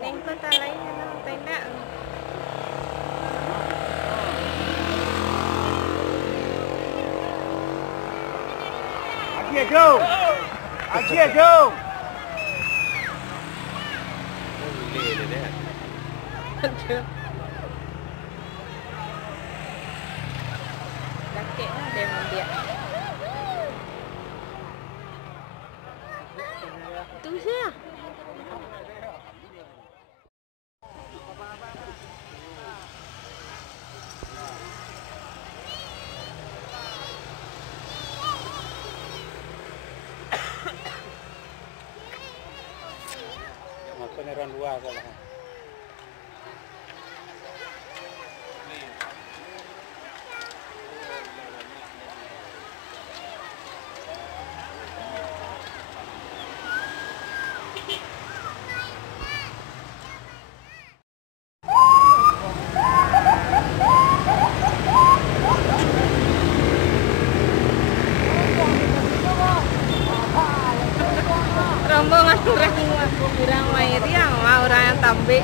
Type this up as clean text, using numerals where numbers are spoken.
Neng ko talay na lang tayo na. Aquí es Joe. Aquí es Joe. Laki na demon dia. Tu siya. Peneran luar salah. Rombongan orang Mayriang, orang yang tambe.